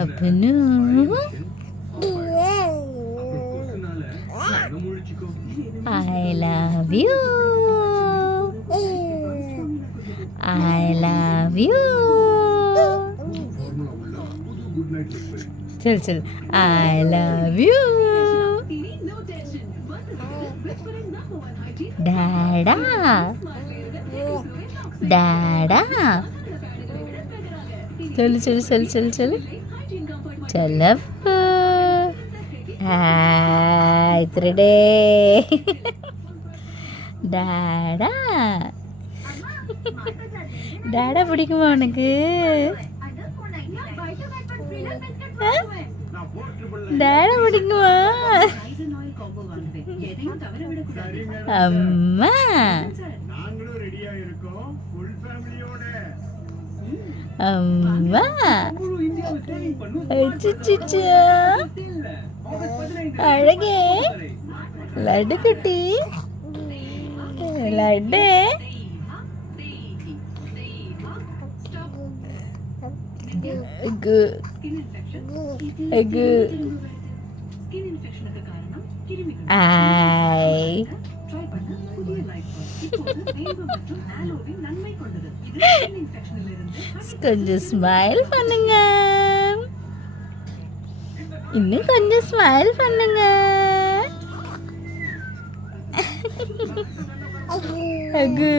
அப்பனு I love you. I love you. चल चल I love you. Dada. Dada. चल चल चल चल चल चल अब हाय त्रिडे டாடா டாடா பிடிக்குமா உனக்கு டாடா பிடிக்குமா அம்மா அம்மா அச்சச்சா அழகே லட்டு குட்டி லட்டு ஐ கொஞ்சம் ஸ்மைல் பண்ணுங்க இன்னும் கொஞ்சம் ஸ்மைல் பண்ணுங்க அகு